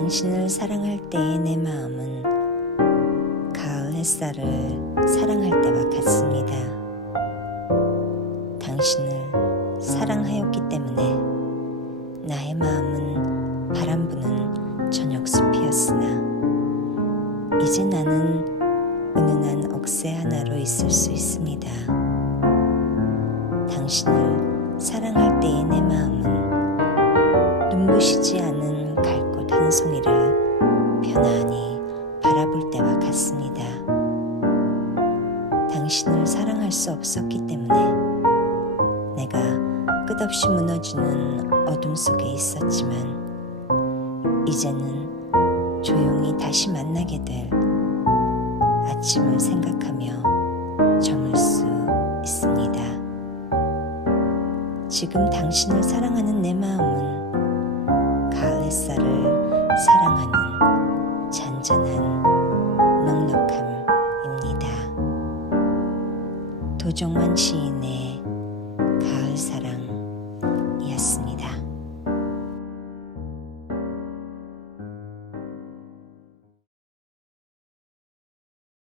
당신을 사랑할 때의 내 마음은 가을 햇살을 사랑할 때와 같습니다. 당신을 사랑하였기 때문에 나의 마음은 바람 부는 저녁 숲이었으나 이제 나는 은은한 억새 하나로 있을 수 있습니다. 당신을 사랑할 때의 내 마음은 눈부시지 않은 갈꽃 한 송이를 편안히 바라볼 때와 같습니다. 당신을 사랑할 수 없었기 때문에 내가 끝없이 무너지는 어둠 속에 있었지만 이제는 조용히 다시 만나게 될 아침을 생각하며 저물 수 있습니다. 지금 당신을 사랑하는 내 마음 도정환 시인의